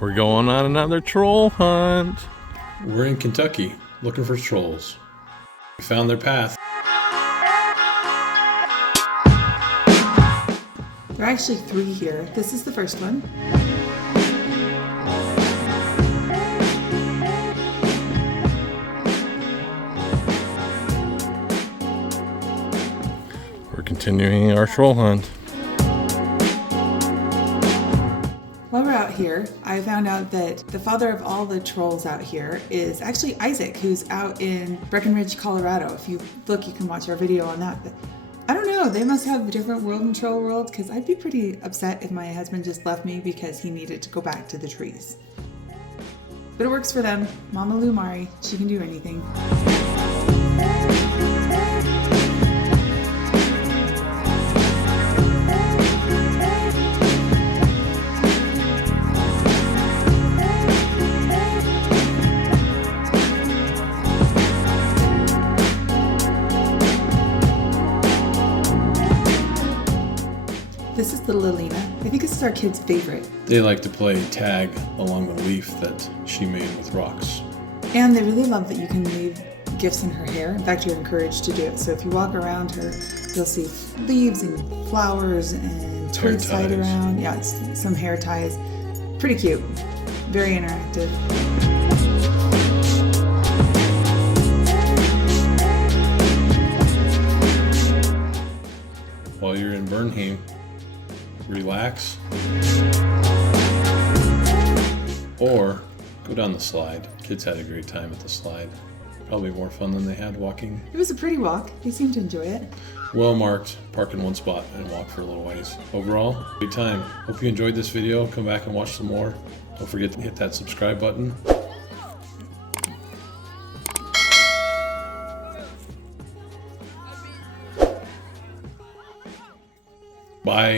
We're going on another troll hunt. We're in Kentucky looking for trolls. We found their path. There are actually 3 here. This is the first one. We're continuing our troll hunt. While we're out here, I found out that the father of all the trolls out here is actually Isaac, who's out in Breckenridge, Colorado. If you look, you can watch our video on that. But I don't know, they must have a different world in troll world, because I'd be pretty upset if my husband just left me because he needed to go back to the trees. But it works for them. Mama Loumari, she can do anything. This is little Alina. I think this is our kid's favorite. They like to play tag along the leaf that she made with rocks. And they really love that you can leave gifts in her hair. In fact, you're encouraged to do it. So if you walk around her, you'll see leaves and flowers and twigs tied around. Yeah, it's some hair ties. Pretty cute. Very interactive. While you're in Bernheim, relax, or go down the slide. Kids had a great time at the slide. Probably more fun than they had walking. It was a pretty walk. They seemed to enjoy it. Well marked, park in one spot and walk for a little ways. Overall, great time. Hope you enjoyed this video. Come back and watch some more. Don't forget to hit that subscribe button. Bye.